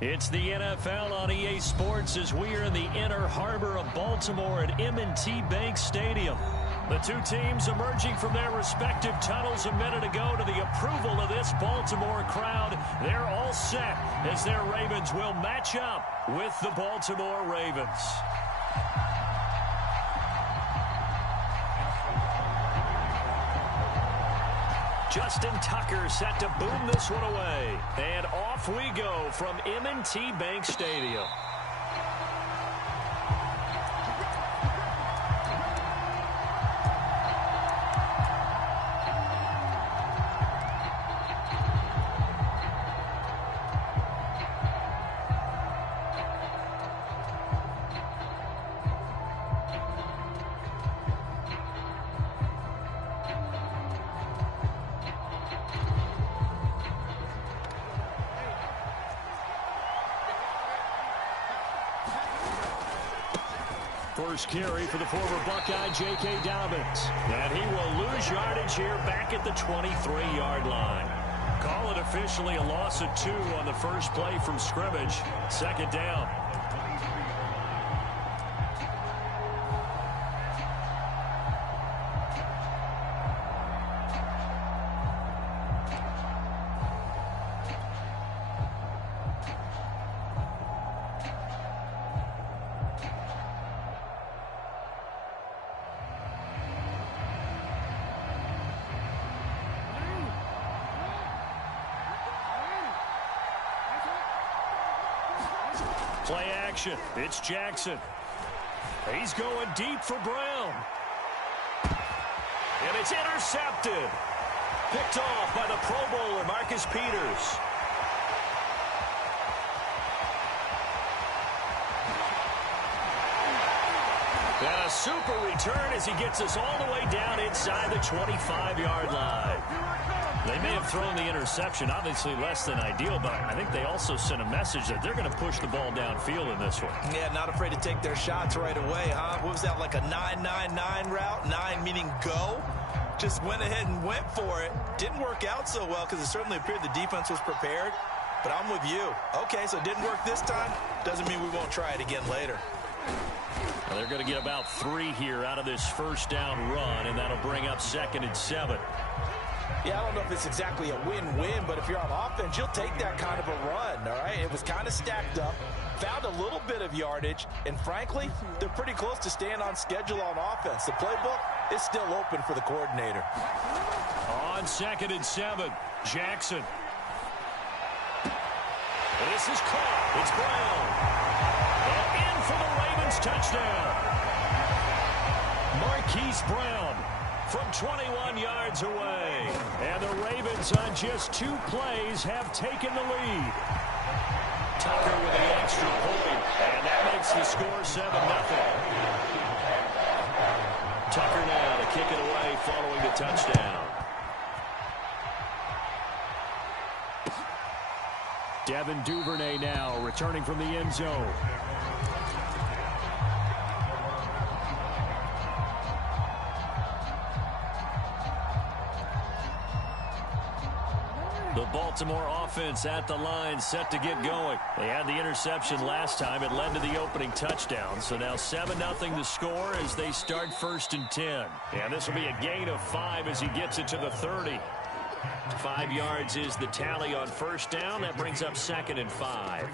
It's the NFL on EA Sports as we are in the inner harbor of Baltimore at M&T Bank Stadium. The two teams emerging from their respective tunnels a minute ago to the approval of this Baltimore crowd. They're all set as their Ravens will match up with the Baltimore Ravens. Justin Tucker set to boom this one away. And off we go from M&T Bank Stadium. First carry for the former Buckeye, J.K. Dobbins. And he will lose yardage here back at the 23-yard line. Call it officially a loss of 2 on the first play from scrimmage. Second down. Play action. It's Jackson. He's going deep for Brown. And it's intercepted. Picked off by the Pro Bowler, Marcus Peters. And a super return as he gets us all the way down inside the 25-yard line. They may have thrown the interception, obviously less than ideal, but I think they also sent a message that they're going to push the ball downfield in this one. Yeah, not afraid to take their shots right away, huh? What was that, like a 9-9-9 route? 9 meaning go? Just went ahead and went for it. Didn't work out so well because it certainly appeared the defense was prepared, but I'm with you. Okay, so it didn't work this time. Doesn't mean we won't try it again later. Well, they're going to get about 3 here out of this first down run, and that'll bring up 2nd and 7. Yeah, I don't know if it's exactly a win-win, but if you're on offense, you'll take that kind of a run, all right? It was kind of stacked up, found a little bit of yardage, and frankly, they're pretty close to staying on schedule on offense. The playbook is still open for the coordinator. On 2nd and 7, Jackson. This is caught. It's Brown. And in for the Ravens touchdown. Marquise Brown from 21 yards away. And the Ravens on just 2 plays have taken the lead. Tucker with the extra point. And that makes the score 7-0. Tucker now to kick it away following the touchdown. Devin Duvernay now returning from the end zone. The Baltimore offense at the line set to get going. They had the interception last time. It led to the opening touchdown. So now 7-0 the score as they start 1st and 10. And this will be a gain of 5 as he gets it to the 30. 5 yards is the tally on first down. That brings up 2nd and 5.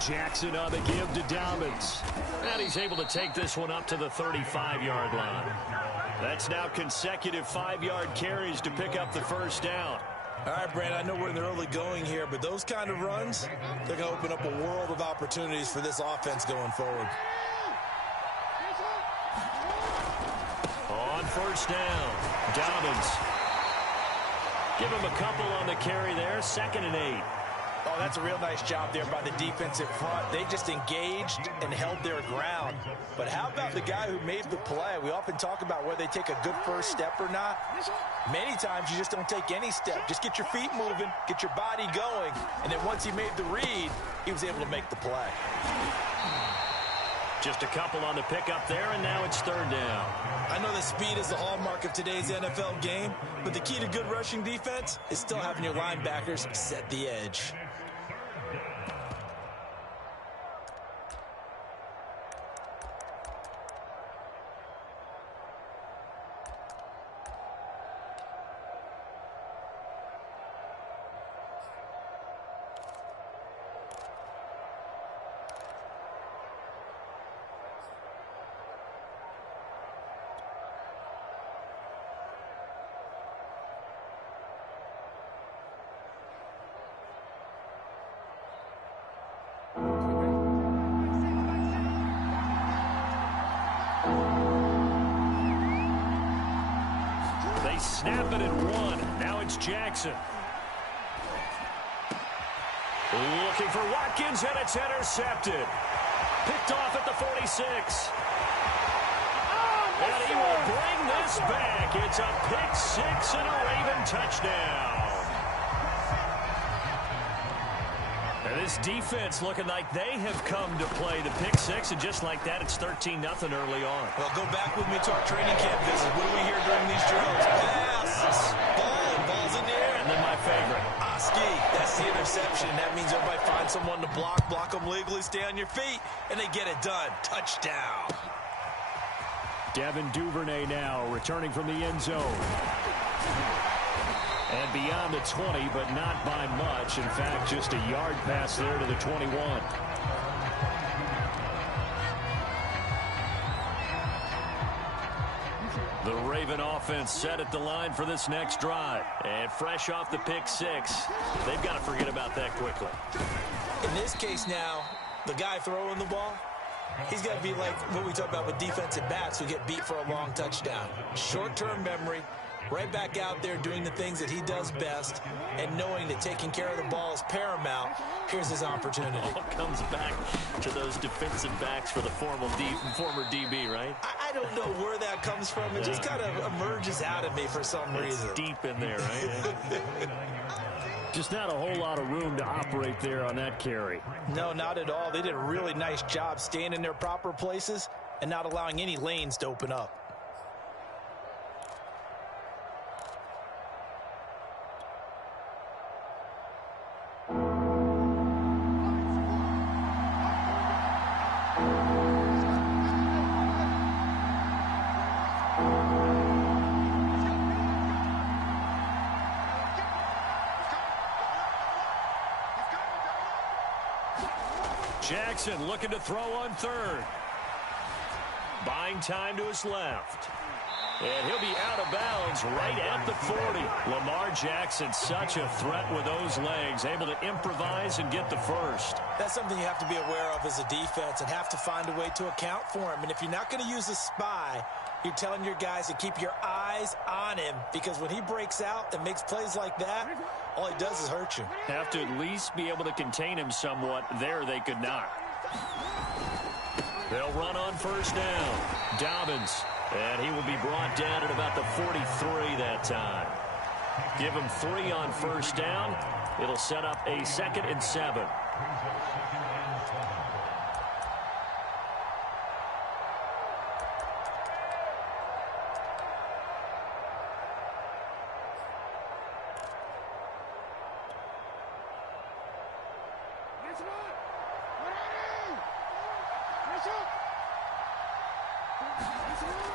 Jackson on the give to Dobbins. And he's able to take this one up to the 35-yard line. That's now consecutive 5-yard carries to pick up the first down. All right, Brad, I know we're in the early going here, but those kind of runs, they're going to open up a world of opportunities for this offense going forward. On first down, Dobbins. Give him a couple on the carry there, 2nd and 8. Oh, that's a real nice job there by the defensive front. They just engaged and held their ground. But how about the guy who made the play? We often talk about whether they take a good first step or not. Many times you just don't take any step. Just get your feet moving, get your body going, and then once he made the read, he was able to make the play. Just a couple on the pickup there, and now it's third down. I know that speed is the hallmark of today's NFL game, but the key to good rushing defense is still having your linebackers set the edge. Snap it at one. Now it's Jackson. Looking for Watkins, and it's intercepted. Picked off at the 46. And he will bring this back. It's a pick six and a Raven touchdown. And this defense looking like they have come to play the pick six, and just like that, it's 13-0 early on. Well, go back with me to our training camp visit. What do we hear during these drills? Pass, ball's in the air. And then my favorite. Oski, that's the interception. That means everybody finds someone to block them legally, stay on your feet, and they get it done. Touchdown. Devin Duvernay now returning from the end zone. And beyond the 20, but not by much. In fact, just a yard pass there to the 21. The Raven offense set at the line for this next drive. And fresh off the pick six, they've got to forget about that quickly. In this case now, the guy throwing the ball, he's got to be like what we talk about with defensive backs who get beat for a long touchdown. Short-term memory, right back out there doing the things that he does best, and knowing that taking care of the ball is paramount. Here's his opportunity. All comes back to those defensive backs for the former DB, right? I don't know where that comes from. It just kind of emerges out of me for some reason. It's deep in there, right? Just not a whole lot of room to operate there on that carry. No, not at all. They did a really nice job staying in their proper places and not allowing any lanes to open up. Jackson looking to throw on third. Buying time to his left. And he'll be out of bounds right at the 40. Lamar Jackson, such a threat with those legs, able to improvise and get the first. That's something you have to be aware of as a defense and have to find a way to account for him. And if you're not going to use a spy, you're telling your guys to keep your eyes on him, because when he breaks out and makes plays like that, all he does is hurt you. Have to at least be able to contain him somewhat. There they could not. They'll run on first down. Dobbins. And he will be brought down at about the 43 that time. Give him 3 on first down. It'll set up a 2nd and 7.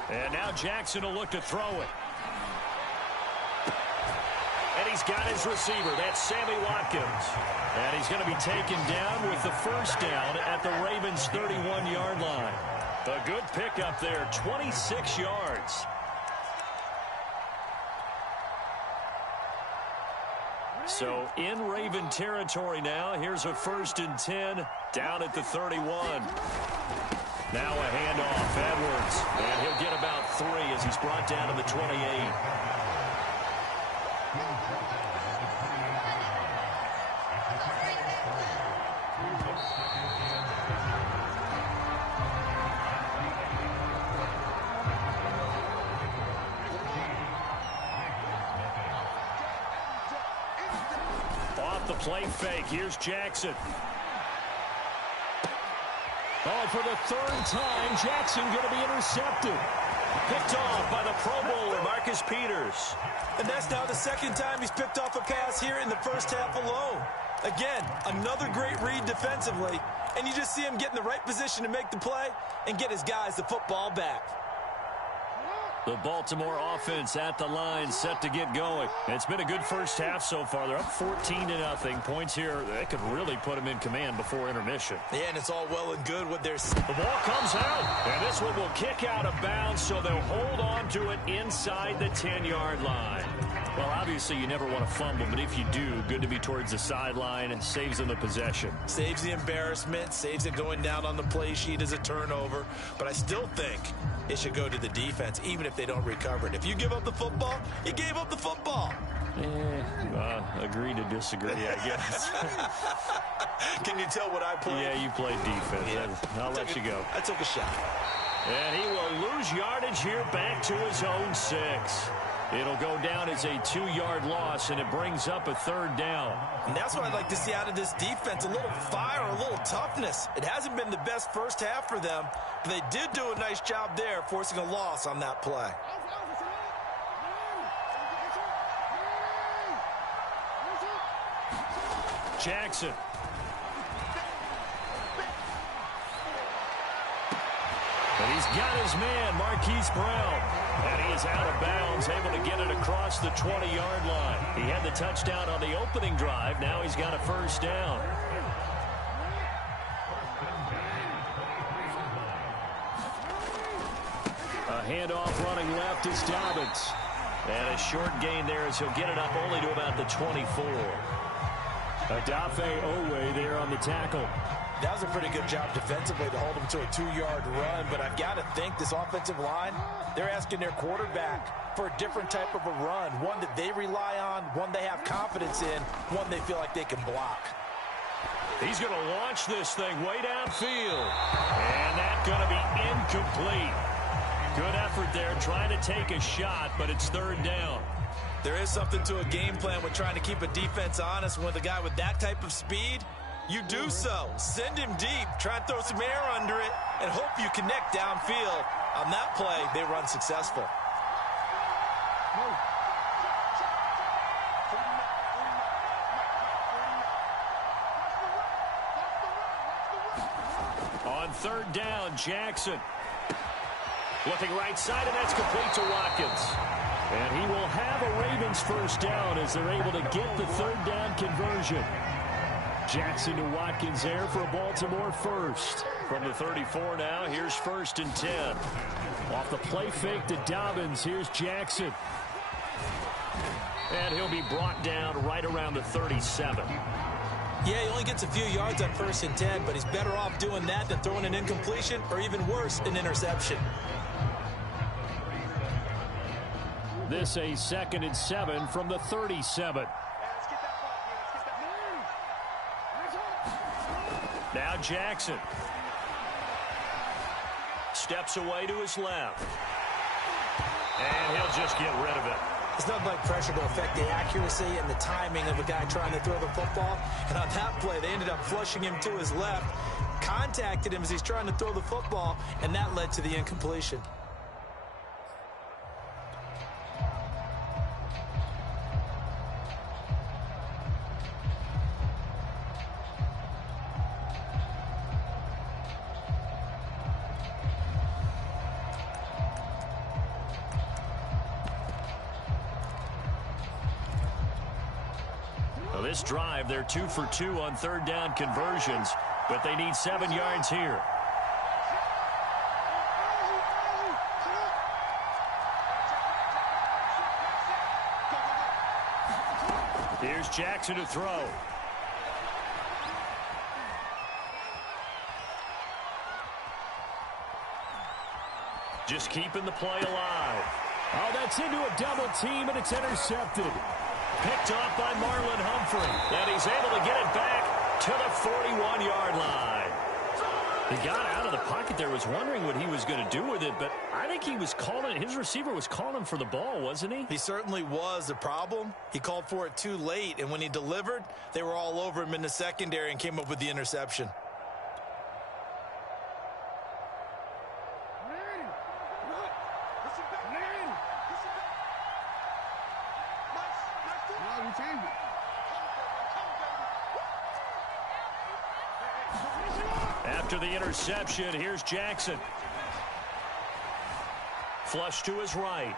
And now Jackson will look to throw it. And he's got his receiver. That's Sammy Watkins. And he's going to be taken down with the first down at the Ravens' 31-yard line. A good pickup there, 26 yards. So in Raven territory now. Here's a 1st and 10 down at the 31. Now a handoff, Edwards, and he'll get about 3 as he's brought down to the 28. Off the play fake, here's Jackson. Oh, for the third time, Jackson going to be intercepted. Picked off by the Pro Bowler, Marcus Peters. And that's now the second time he's picked off a pass here in the first half alone. Again, another great read defensively, and you just see him get in the right position to make the play and get his guys the football back. The Baltimore offense at the line, set to get going. It's been a good first half so far. They're up 14-0. Points here, they could really put them in command before intermission. Yeah, and it's all well and good with their... The ball comes out, and this one will kick out of bounds, so they'll hold on to it inside the 10-yard line. Well, obviously, you never want to fumble, but if you do, good to be towards the sideline and saves them the possession. Saves the embarrassment, saves it going down on the play sheet as a turnover. But I still think it should go to the defense, even if they don't recover it. If you give up the football, you gave up the football. Agree to disagree, I guess. Can you tell what I played? Yeah, you played defense. Yeah. I'll let you go. I took a shot. And he will lose yardage here back to his own 6. It'll go down as a 2-yard loss, and it brings up a third down. And that's what I'd like to see out of this defense, a little fire, a little toughness. It hasn't been the best first half for them, but they did do a nice job there, forcing a loss on that play. Jackson. And he's got his man, Marquise Brown. And he is out of bounds, able to get it across the 20-yard line. He had the touchdown on the opening drive. Now he's got a first down. A handoff running left is Dobbins. And a short gain there as he'll get it up only to about the 24. Adafe Owe there on the tackle. That was a pretty good job defensively to hold him to a 2-yard run, but I've got to think this offensive line, they're asking their quarterback for a different type of a run, one that they rely on, one they have confidence in, one they feel like they can block. He's going to launch this thing way downfield, and that's going to be incomplete. Good effort there trying to take a shot, but it's third down. There is something to a game plan with trying to keep a defense honest. With a guy with that type of speed, you do so. Send him deep, try and throw some air under it, and hope you connect downfield. On that play, they run successful. On third down, Jackson. Looking right side, and that's complete to Watkins. And he will have a Ravens first down as they're able to get the third down conversion. Jackson to Watkins there for a Baltimore first. From the 34 now, here's 1st and 10. Off the play fake to Dobbins, here's Jackson. And he'll be brought down right around the 37. Yeah, he only gets a few yards on 1st and 10, but he's better off doing that than throwing an incompletion or even worse, an interception. This a 2nd and 7 from the 37. Now Jackson. Steps away to his left. And he'll just get rid of it. It's not like pressure to affect the accuracy and the timing of a guy trying to throw the football. And on that play, they ended up flushing him to his left, contacted him as he's trying to throw the football, and that led to the incompletion. This drive, they're 2 for 2 on third down conversions, but they need 7 yards here. Here's Jackson to throw. Just keeping the play alive. Oh, that's into a double team, and it's intercepted. Picked off by Marlon Humphrey. And he's able to get it back to the 41-yard line. He got out of the pocket there, was wondering what he was going to do with it, but I think he was calling, his receiver was calling for the ball, wasn't he? He certainly was. The problem, he called for it too late, and when he delivered, they were all over him in the secondary and came up with the interception. After the interception, here's Jackson. Flush to his right.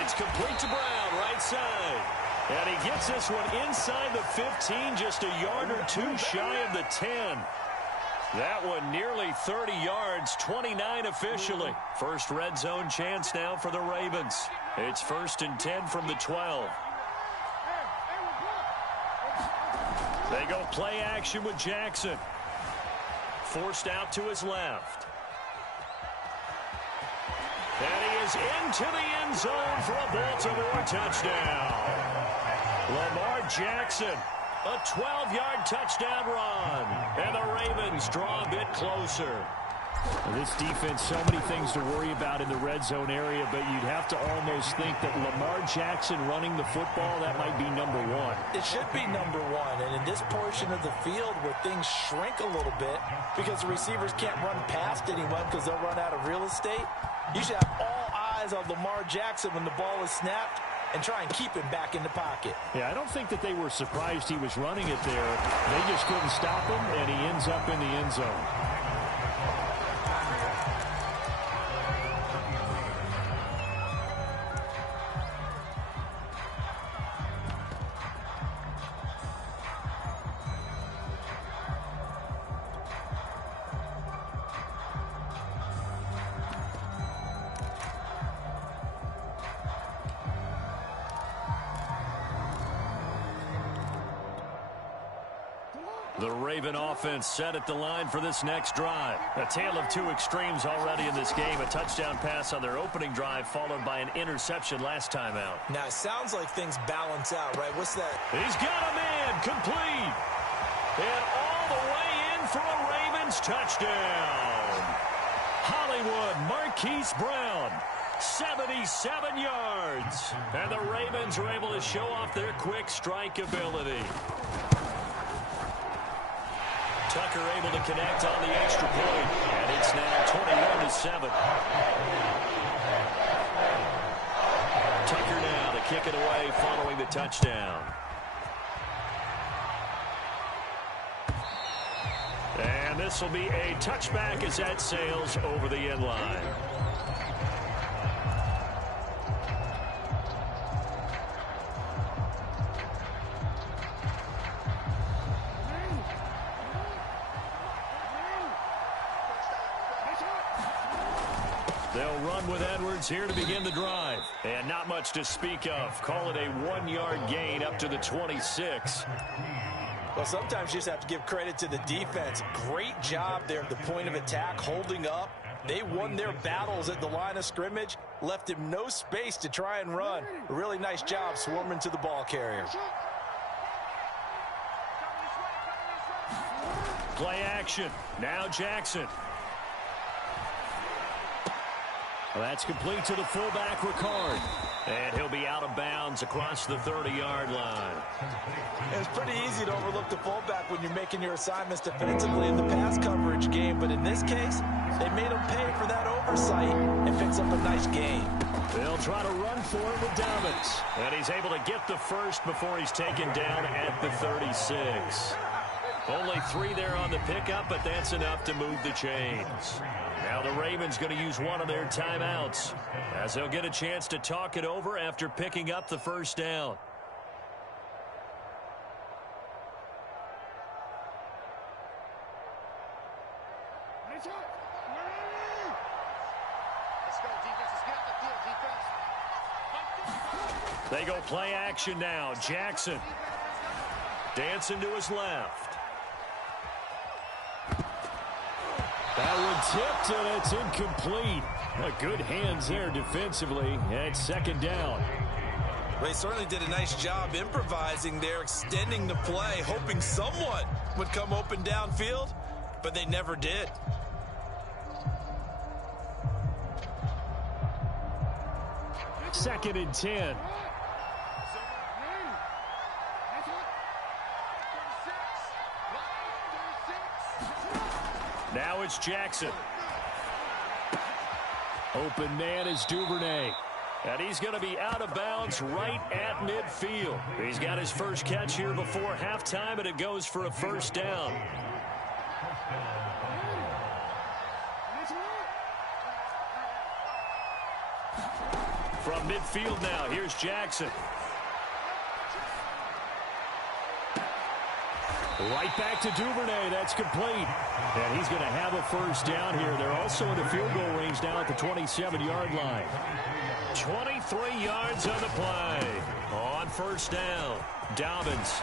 It's complete to Brown, right side. And he gets this one inside the 15, just a yard or two shy of the 10. That one nearly 30 yards, 29 officially. First red zone chance now for the Ravens. It's 1st and 10 from the 12. They go play action with Jackson. Forced out to his left. And he is into the end zone for a Baltimore touchdown. Lamar Jackson, a 12-yard touchdown run. And the Ravens draw a bit closer. This defense, so many things to worry about in the red zone area, but you'd have to almost think that Lamar Jackson running the football, that might be number one. It should be number one, and in this portion of the field where things shrink a little bit because the receivers can't run past anyone because they'll run out of real estate, you should have all eyes on Lamar Jackson when the ball is snapped and try and keep him back in the pocket. Yeah, I don't think that they were surprised he was running it there. They just couldn't stop him, and he ends up in the end zone. The Raven offense set at the line for this next drive. A tale of two extremes already in this game. A touchdown pass on their opening drive followed by an interception last time out. Now, it sounds like things balance out, right? What's that? He's got a man complete. And all the way in for a Ravens touchdown. Hollywood Marquise Brown, 77 yards. And the Ravens are able to show off their quick strike ability. Tucker able to connect on the extra point, and it's now 21-7. Tucker now to kick it away following the touchdown. And this will be a touchback as that sails over the end line. They'll run with Edwards here to begin the drive. And not much to speak of. Call it a 1-yard gain up to the 26. Well, sometimes you just have to give credit to the defense. Great job there at the point of attack, holding up. They won their battles at the line of scrimmage, left him no space to try and run. A really nice job swarming to the ball carrier. Play action. Now Jackson. Well, that's complete to the fullback, Ricard. And he'll be out of bounds across the 30-yard line. It's pretty easy to overlook the fullback when you're making your assignments defensively in the pass coverage game, but in this case, they made him pay for that oversight and picks up a nice gain. They'll try to run for it with Dobbins. And he's able to get the first before he's taken down at the 36. Only 3 there on the pickup, but that's enough to move the chains. Now the Ravens going to use one of their timeouts as they'll get a chance to talk it over after picking up the first down. They go play action now. Jackson dancing to his left. That one tipped, and it's incomplete. Good hands there defensively. And 2nd down. They certainly did a nice job improvising there, extending the play, hoping someone would come open downfield, but they never did. Second and 10. Now it's Jackson. Open man is Duvernay. And he's going to be out of bounds right at midfield. He's got his first catch here before halftime, and it goes for a first down. From midfield now, here's Jackson. Right back to Duvernay. That's complete. And he's going to have a first down here. They're also in the field goal range now at the 27-yard line. 23 yards on the play. On first down, Dobbins.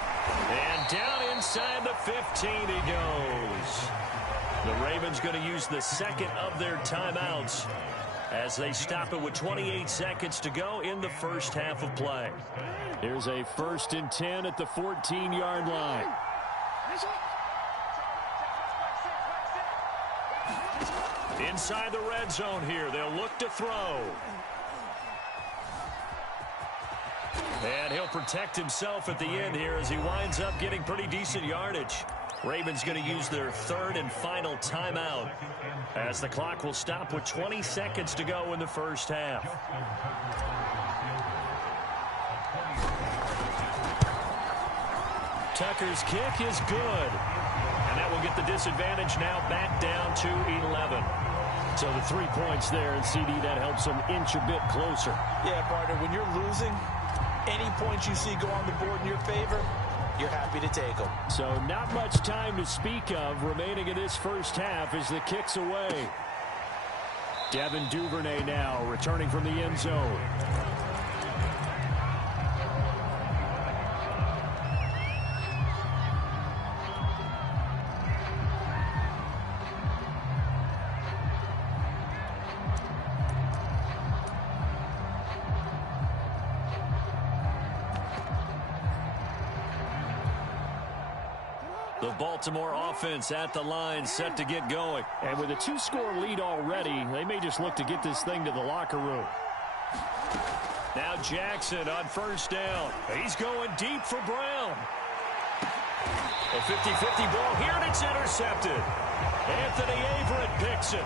And down inside the 15 he goes. The Ravens going to use the second of their timeouts as they stop it with 28 seconds to go in the first half of play. Here's a 1st and 10 at the 14-yard line. Inside the red zone here, they'll look to throw. And he'll protect himself at the end here as he winds up getting pretty decent yardage. Ravens going to use their 3rd and final timeout as the clock will stop with 20 seconds to go in the first half. Tucker's kick is good. And that will get the disadvantage now back down to 11. So the 3 points there, and CD, that helps them inch a bit closer. Yeah, partner, when you're losing, any points you see go on the board in your favor, you're happy to take them. So not much time to speak of remaining in this first half as the kick's away. Devin Duvernay now returning from the end zone. The Baltimore offense at the line, set to get going. And with a 2-score lead already, they may just look to get this thing to the locker room. Now Jackson on first down. He's going deep for Brown. A 50-50 ball here, and it's intercepted. Anthony Averett picks it.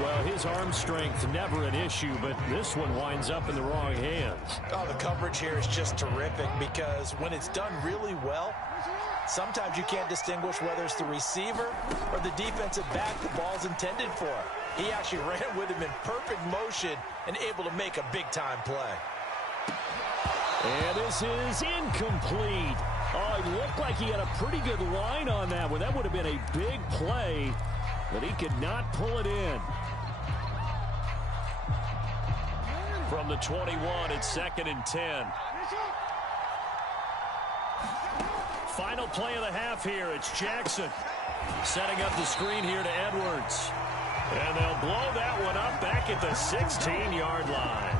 Well, his arm strength never an issue, but this one winds up in the wrong hands. Oh, the coverage here is just terrific because when it's done really well, sometimes you can't distinguish whether it's the receiver or the defensive back the ball's intended for. He actually ran with him in perfect motion and able to make a big-time play. And this is incomplete. Oh, it looked like he had a pretty good line on that one. That would have been a big play, but he could not pull it in. From the 21, it's 2nd and 10. Final play of the half here. It's Jackson setting up the screen here to Edwards. And they'll blow that one up back at the 16-yard line.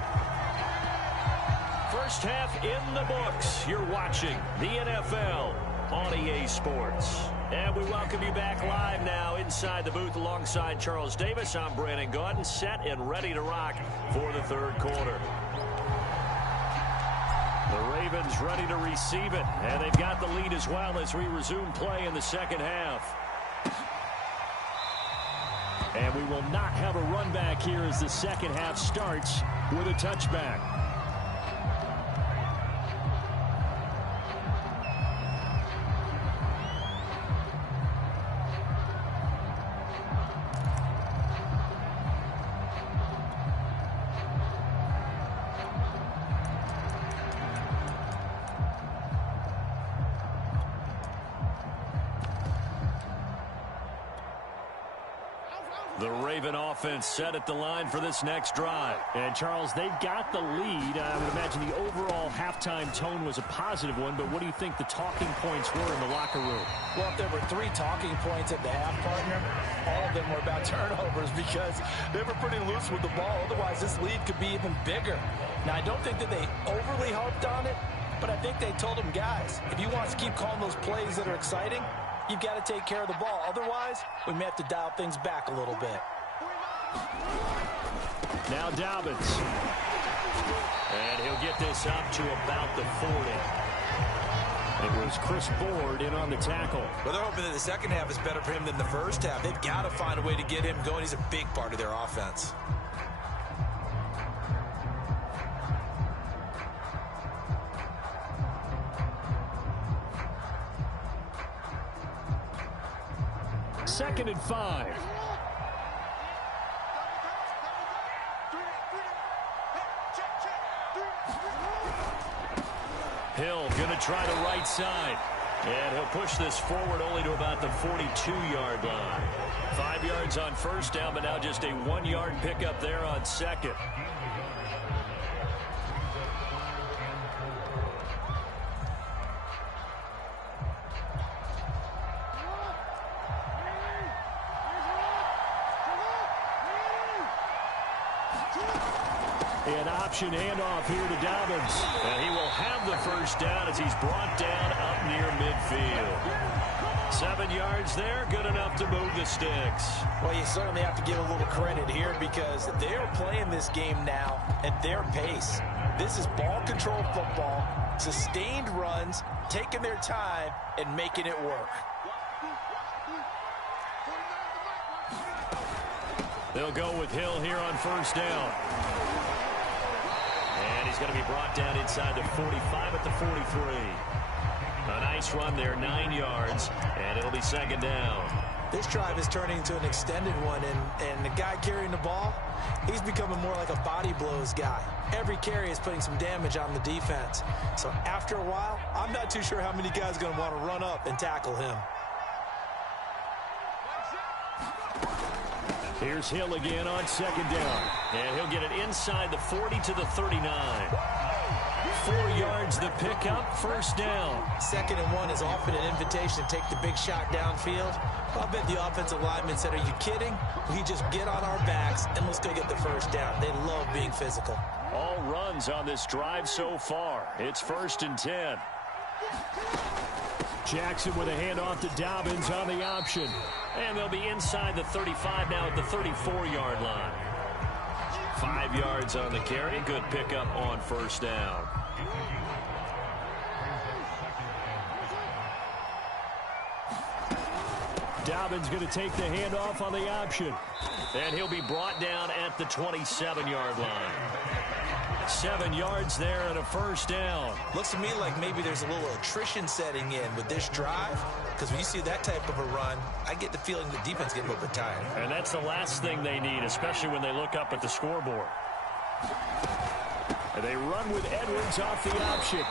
First half in the books. You're watching the NFL on EA Sports. And we welcome you back live now inside the booth alongside Charles Davis. I'm Brandon Gaudin, set and ready to rock for the 3rd quarter. The Ravens ready to receive it, and they've got the lead as well as we resume play in the second half. And we will not have a run back here as the second half starts with a touchback. The Raven offense set at the line for this next drive. And, Charles, they've got the lead. I would imagine the overall halftime tone was a positive one, but what do you think the talking points were in the locker room? Well, if there were 3 talking points at the half, partner, all of them were about turnovers because they were pretty loose with the ball. Otherwise, this lead could be even bigger. Now, I don't think that they overly harped on it, but I think they told them, guys, if you want us to keep calling those plays that are exciting, you've got to take care of the ball. Otherwise, we may have to dial things back a little bit. Now Dobbins. And he'll get this up to about the 40. It was Chris Board in on the tackle. Well, they're hoping that the second half is better for him than the first half. They've got to find a way to get him going. He's a big part of their offense. 2nd and 5. Hill going to try the right side. And he'll push this forward only to about the 42-yard line. 5 yards on first down, but now just a 1-yard pickup there on second. An option handoff here to Dobbins. And he will have the first down as he's brought down up near midfield. 7 yards there, good enough to move the sticks. Well, you certainly have to give a little credit here because they're playing this game now at their pace. This is ball control football, sustained runs, taking their time and making it work. They'll go with Hill here on first down. And he's going to be brought down inside the 45 at the 43. A nice run there, 9 yards, and it'll be second down. This drive is turning into an extended one, and the guy carrying the ball, he's becoming more like a body blows guy. Every carry is putting some damage on the defense. So after a while, I'm not too sure how many guys are going to want to run up and tackle him. Here's Hill again on second down. And he'll get it inside the 40 to the 39. 4 yards the pickup, first down. 2nd and 1 is often an invitation to take the big shot downfield. I'll bet the offensive lineman said, are you kidding? We just get on our backs and let's go get the first down. They love being physical. All runs on this drive so far. It's 1st and 10. Jackson with a handoff to Dobbins on the option. And they'll be inside the 35 now at the 34-yard line. 5 yards on the carry. Good pickup on first down. Dobbins going to take the handoff on the option. And he'll be brought down at the 27-yard line. 7 yards there and a first down. Looks to me like maybe there's a little attrition setting in with this drive, because when you see that type of a run, I get the feeling the defense getting a little bit tired. And that's the last thing they need, especially when they look up at the scoreboard. And they run with Edwards off the option.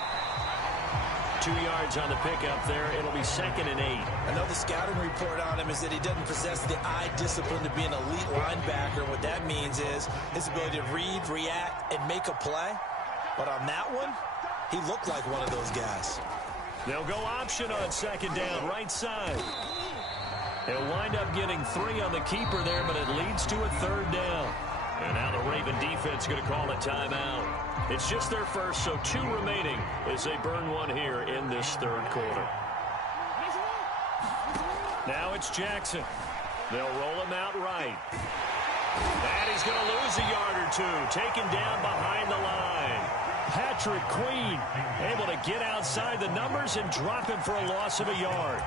2 yards on the pickup there. It'll be 2nd and 8. I know the scouting report on him is that he doesn't possess the eye discipline to be an elite linebacker. What that means is his ability to read, react, and make a play. But on that one, he looked like one of those guys. They'll go option on second down, right side. He'll wind up getting 3 on the keeper there, but it leads to a 3rd down. And now the Raven defense going to call a timeout. It's just their first, so 2 remaining as they burn one here in this 3rd quarter. Now it's Jackson. They'll roll him out right. And he's going to lose a yard or 2, taken down behind the line. Patrick Queen able to get outside the numbers and drop him for a loss of a yard.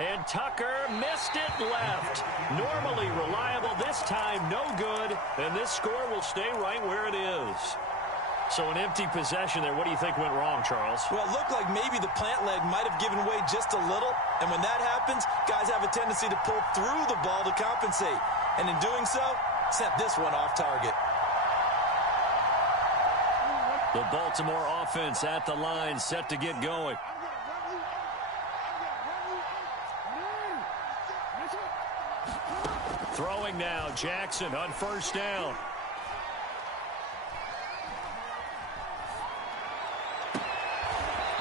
And Tucker missed it left. Normally reliable, this time no good. And this score will stay right where it is. So an empty possession there. What do you think went wrong, Charles? Well, it looked like maybe the plant leg might have given way just a little. And when that happens, guys have a tendency to pull through the ball to compensate. And in doing so, sent this one off target. The Baltimore offense at the line, set to get going. Throwing now, Jackson on first down.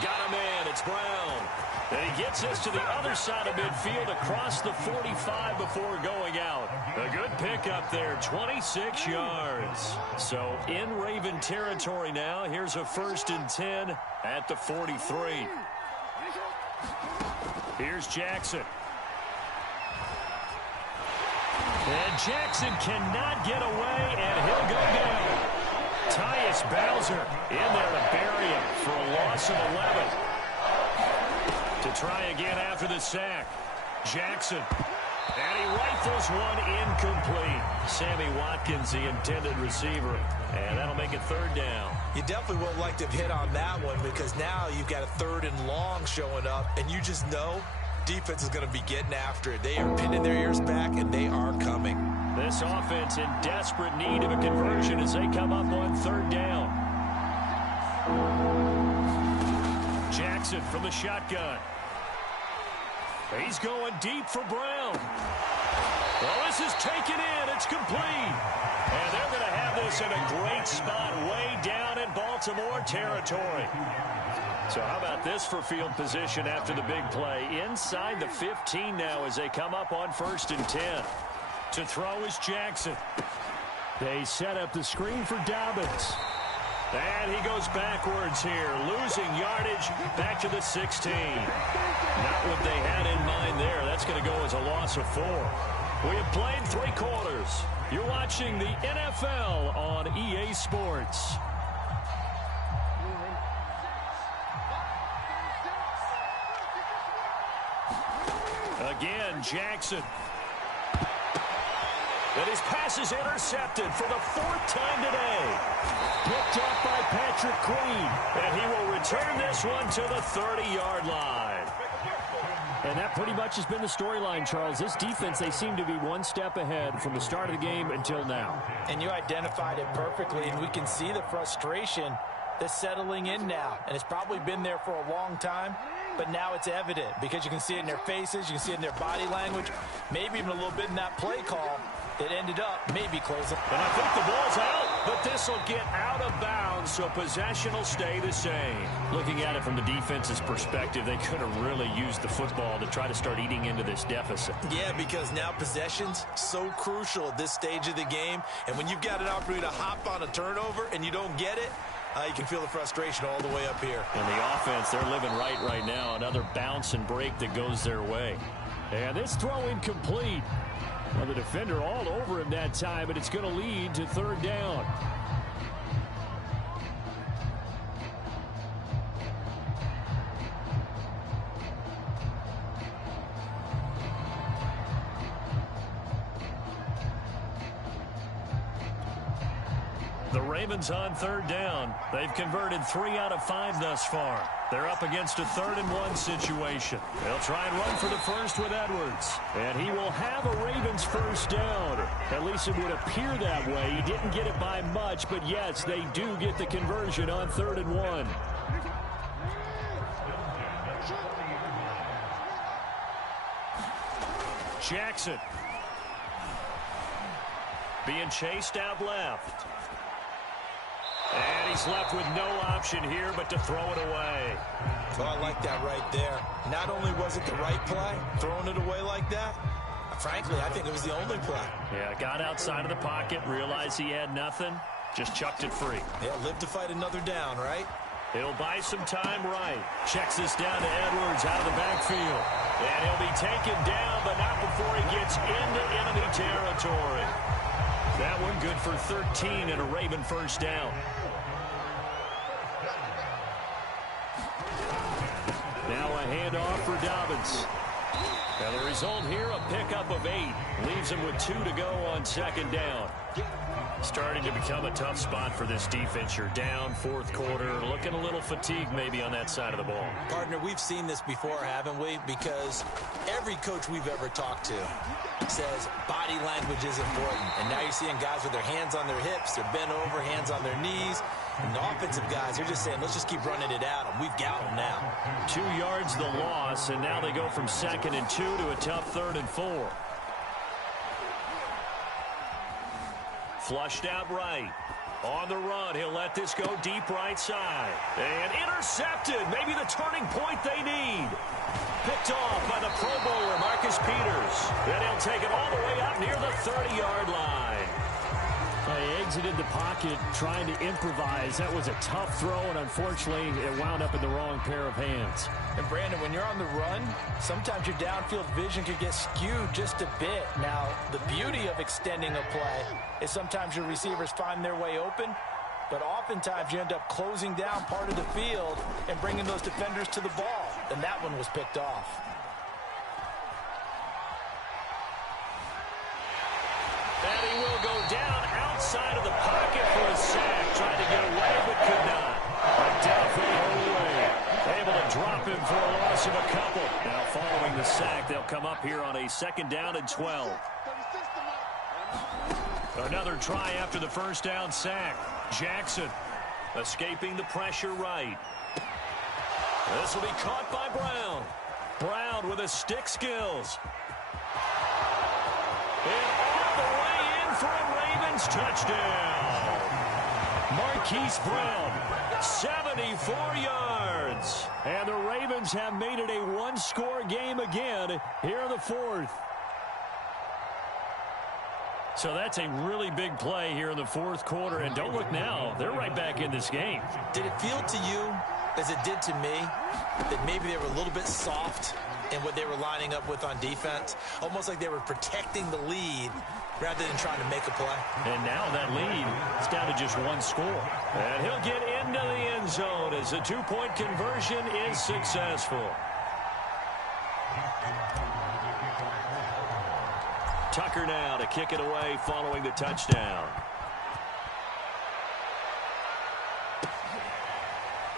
Got him in, it's Brown. And he gets us to the other side of midfield across the 45 before going out. A good pickup there, 26 yards. So in Raven territory now, here's a 1st and 10 at the 43. Here's Jackson. And Jackson cannot get away, and he'll go down. Tyus Bowser in there to bury him for a loss of 11. To try again after the sack. Jackson And he rifles one incomplete. Sammy Watkins, the intended receiver. And that'll make it third down. You definitely would like to have hit on that one because now you've got a third and long showing up, and you just know defense is going to be getting after it. They are pinning their ears back, and they are coming. This offense in desperate need of a conversion as they come up on third down. Jackson from the shotgun. He's going deep for Brown. Well, this is taken in. It's complete. And they're going to have this in a great spot way down in Baltimore territory. So how about this for field position after the big play? Inside the 15 now as they come up on 1st and 10. To throw is Jackson. They set up the screen for Dobbins. And he goes backwards here, losing yardage back to the 16. Not what they had in mind there. That's going to go as a loss of 4. We have played 3 quarters. You're watching the NFL on EA Sports. Again, Jackson. And his pass is intercepted for the 4th time today. Picked up by Patrick Queen. And he will return this one to the 30-yard line. And that pretty much has been the storyline, Charles. This defense, they seem to be one step ahead from the start of the game until now. And you identified it perfectly, and we can see the frustration that's settling in now. And it's probably been there for a long time, but now it's evident because you can see it in their faces, you can see it in their body language, maybe even a little bit in that play call that ended up maybe closing. And I think the ball's out, but this will get out of bounds, so possession will stay the same. Looking at it from the defense's perspective, they could have really used the football to try to start eating into this deficit. Yeah, because now possession's so crucial at this stage of the game, and when you've got an opportunity to hop on a turnover and you don't get it, you can feel the frustration all the way up here. And the offense, they're living right now. Another bounce and break that goes their way. And this throw incomplete. Well, the defender all over him that time, and it's going to lead to 3rd down. The Ravens on 3rd down. They've converted 3 out of 5 thus far. They're up against a 3rd and 1 situation. They'll try and run for the first with Edwards. And he will have a Ravens first down. At least it would appear that way. He didn't get it by much, but yes, they do get the conversion on 3rd and 1. Jackson. Being chased out left. And he's left with no option here but to throw it away. Well, I like that right there. Not only was it the right play, throwing it away like that, frankly, I think it was the only play. Yeah, got outside of the pocket, realized he had nothing, just chucked it free. Yeah, live to fight another down, right? He'll buy some time right. Checks this down to Edwards out of the backfield. And he'll be taken down, but not before he gets into enemy territory. That one good for 13 and a Raven first down. Now a handoff for Dobbins. Now the result here, a pickup of 8. Leaves him with 2 to go on 2nd down. Starting to become a tough spot for this defense. You're down 4th quarter, looking a little fatigued maybe on that side of the ball. Partner, we've seen this before, haven't we? Because every coach we've ever talked to says body language is important. And now you're seeing guys with their hands on their hips, they're bent over, hands on their knees. And the offensive guys, they're just saying, let's just keep running it out, and we've got them now. 2 yards the loss, and now they go from 2nd and 2 to a tough 3rd and 4. Flushed out right. On the run, he'll let this go deep right side. And intercepted, maybe the turning point they need. Picked off by the Pro Bowler, Marcus Peters. Then he'll take it all the way up near the 30-yard line. They exited the pocket trying to improvise. That was a tough throw, and unfortunately, it wound up in the wrong pair of hands. And Brandon, when you're on the run, sometimes your downfield vision could get skewed just a bit. Now, the beauty of extending a play is sometimes your receivers find their way open, but oftentimes you end up closing down part of the field and bringing those defenders to the ball. And that one was picked off. down outside of the pocket for a sack. Tried to get away, but could not. Down for the whole way. Able to drop him for a loss of a couple. Now following the sack, they'll come up here on a 2nd down and 12. Another try after the first down sack. Jackson escaping the pressure right. This will be caught by Brown. Brown with his stick skills. And all the way in for a Ravens touchdown. Marquise Brown, 74 yards. And the Ravens have made it a one-score game again here in the 4th. So that's a really big play here in the 4th quarter. And don't look now, they're right back in this game. Did it feel to you, as it did to me, that maybe they were a little bit soft in what they were lining up with on defense? Almost like they were protecting the lead rather than trying to make a play. And now that lead is down to just one score. And he'll get into the end zone as the 2-point conversion is successful. Tucker now to kick it away following the touchdown.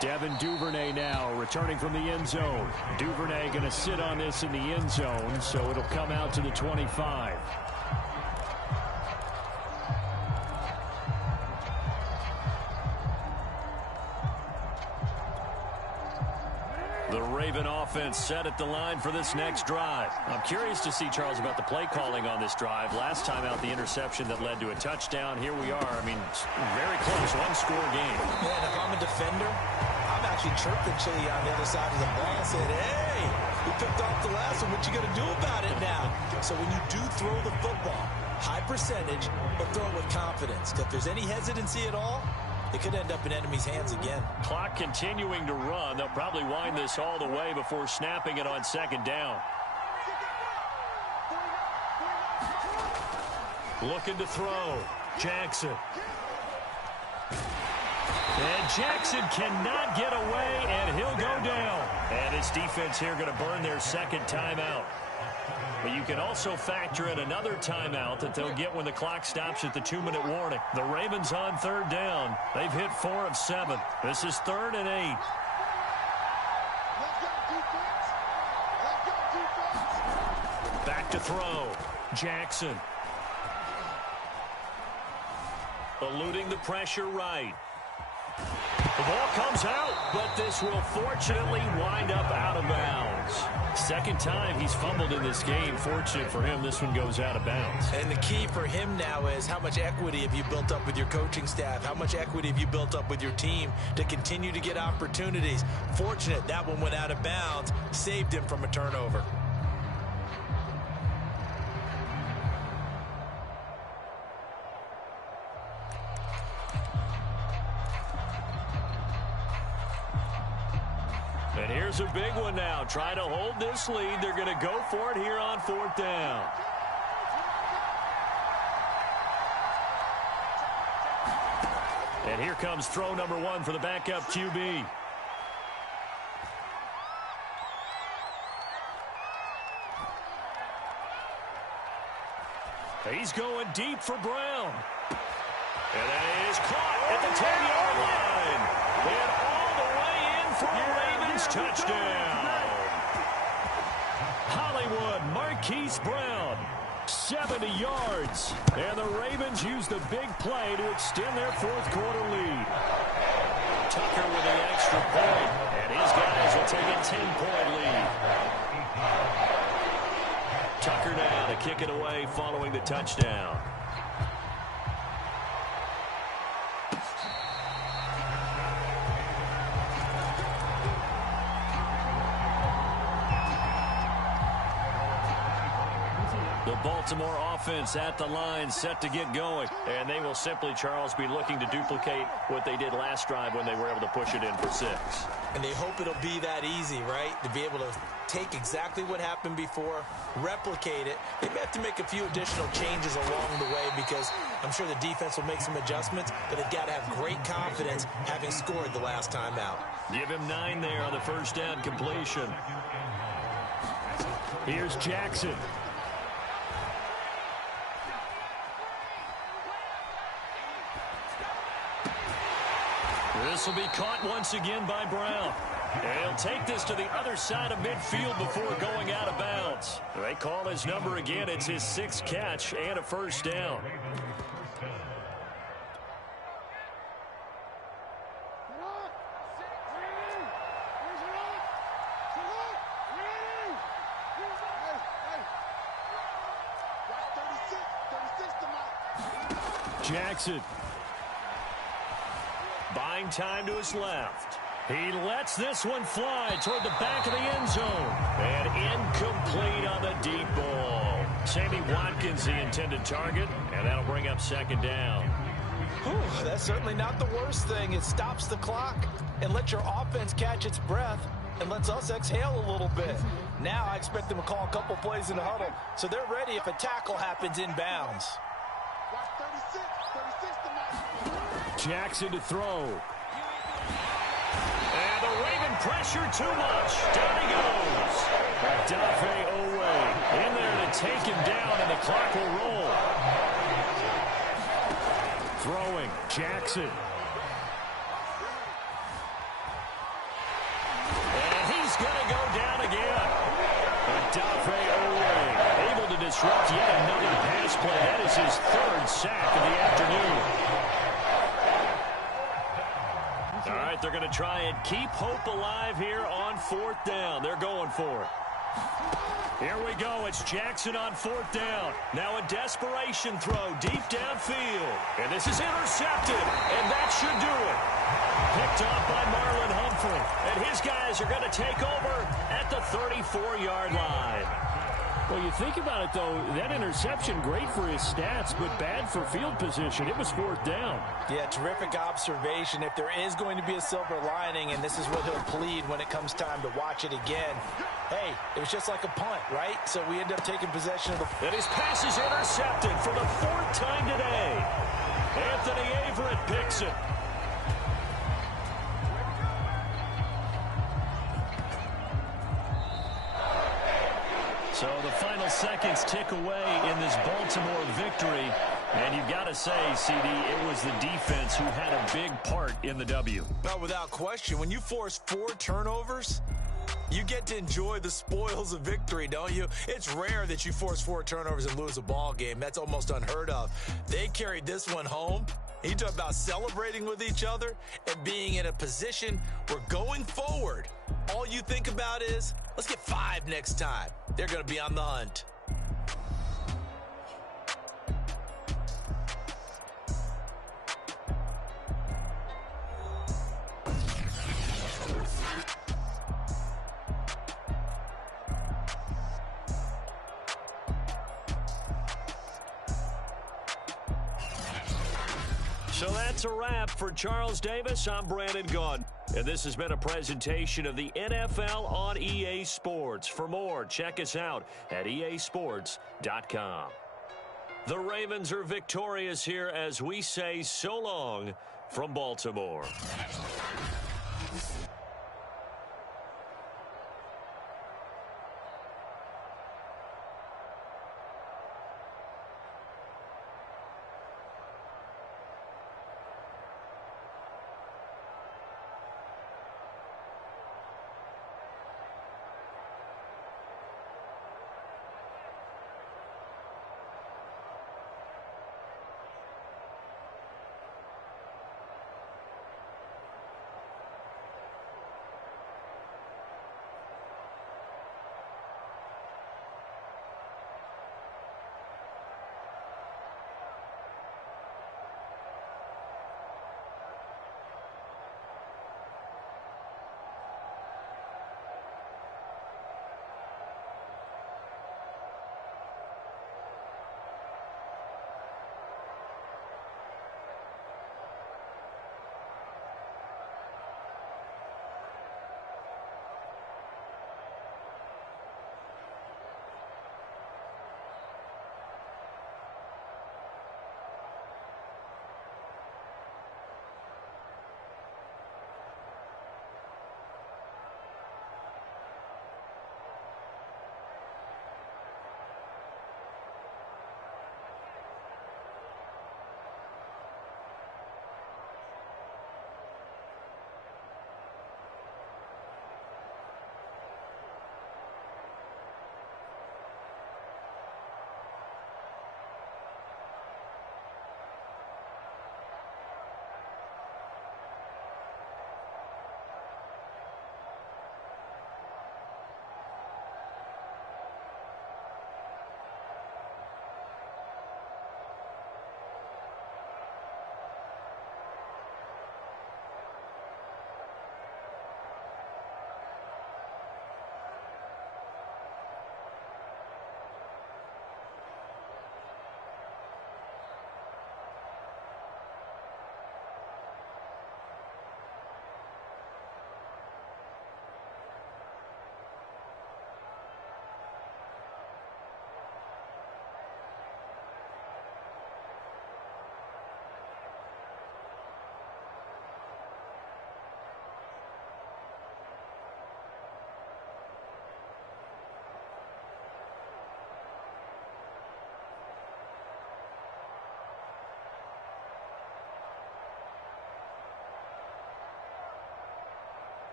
Devin Duvernay now returning from the end zone. Duvernay going to sit on this in the end zone, so it'll come out to the 25. The Raven offense set at the line for this next drive. I'm curious to see, Charles, about the play calling on this drive. Last time out, the interception that led to a touchdown. Here we are. I mean, very close, one-score game. Yeah, and if I'm a defender, I'm actually chirping Chili on the other side of the ball and said, hey, we picked off the last one. What you going to do about it now? So when you do throw the football, high percentage, but throw it with confidence. If there's any hesitancy at all, it could end up in enemy's hands again. Clock continuing to run. They'll probably wind this all the way before snapping it on 2nd down. Looking to throw. Jackson. And Jackson cannot get away, and he'll go down. And his defense here going to burn their 2nd timeout. But you can also factor in another timeout that they'll get when the clock stops at the 2-minute warning. The Ravens on 3rd down. They've hit 4 of 7. This is 3rd and 8. Back to throw. Jackson. Eluding the pressure right. The ball comes out, but this will fortunately wind up out of bounds. 2nd time he's fumbled in this game. Fortunate for him, this one goes out of bounds. And the key for him now is how much equity have you built up with your coaching staff? How much equity have you built up with your team to continue to get opportunities? Fortunate that one went out of bounds, saved him from a turnover. And here's a big one now. Trying to hold this lead. They're going to go for it here on 4th down. And here comes throw number 1 for the backup QB. He's going deep for Brown. And that is caught at the 10-yard line. And all the way in for a Ravens touchdown. Hollywood Marquise Brown, 70 yards. And the Ravens use the big play to extend their 4th quarter lead. Tucker with the extra point. And his guys will take a 10-point lead. Tucker now to kick it away following the touchdown. The Baltimore offense at the line, set to get going. And they will simply, Charles, be looking to duplicate what they did last drive when they were able to push it in for 6. And they hope it'll be that easy, right? To be able to take exactly what happened before, replicate it. They may have to make a few additional changes along the way because I'm sure the defense will make some adjustments, but they've got to have great confidence having scored the last time out. Give him 9 there on the first down completion. Here's Jackson. This will be caught once again by Brown. And he'll take this to the other side of midfield before going out of bounds. They call his number again. It's his 6th catch and a first down. Jackson. Buying time to his left. He lets this one fly toward the back of the end zone. And incomplete on the deep ball. Sammy Watkins, the intended target, and that'll bring up 2nd down. Whew, that's certainly not the worst thing. It stops the clock and lets your offense catch its breath and lets us exhale a little bit. Now I expect them to call a couple plays in the huddle so they're ready if a tackle happens inbounds. Jackson to throw. And the Raven pressure too much. Down he goes. Dafe Owe in there to take him down, and the clock will roll. Throwing. Jackson. And he's going to go down again. Dafe Owe able to disrupt yet another pass play. That is his 3rd sack of the afternoon. All right, they're going to try and keep hope alive here on 4th down. They're going for it. Here we go. It's Jackson on 4th down. Now a desperation throw deep downfield. And this is intercepted, and that should do it. Picked off by Marlon Humphrey. And his guys are going to take over at the 34-yard line. Well, you think about it, though, that interception, great for his stats, but bad for field position. It was 4th down. Yeah, terrific observation. If there is going to be a silver lining, and this is what he'll plead when it comes time to watch it again, hey, it was just like a punt, right? So we end up taking possession of the... And his pass is intercepted for the 4th time today. Anthony Averett picks it. So the final seconds tick away in this Baltimore victory. And you've got to say, CD, it was the defense who had a big part in the W. No, without question. When you force 4 turnovers, you get to enjoy the spoils of victory, don't you? It's rare that you force 4 turnovers and lose a ball game. That's almost unheard of. They carried this one home. You talk about celebrating with each other and being in a position where going forward, all you think about is, let's get 5 next time. They're going to be on the hunt. So that's a wrap for Charles Davis. I'm Brandon Gaudin. And this has been a presentation of the NFL on EA Sports. For more, check us out at easports.com. The Ravens are victorious here as we say so long from Baltimore.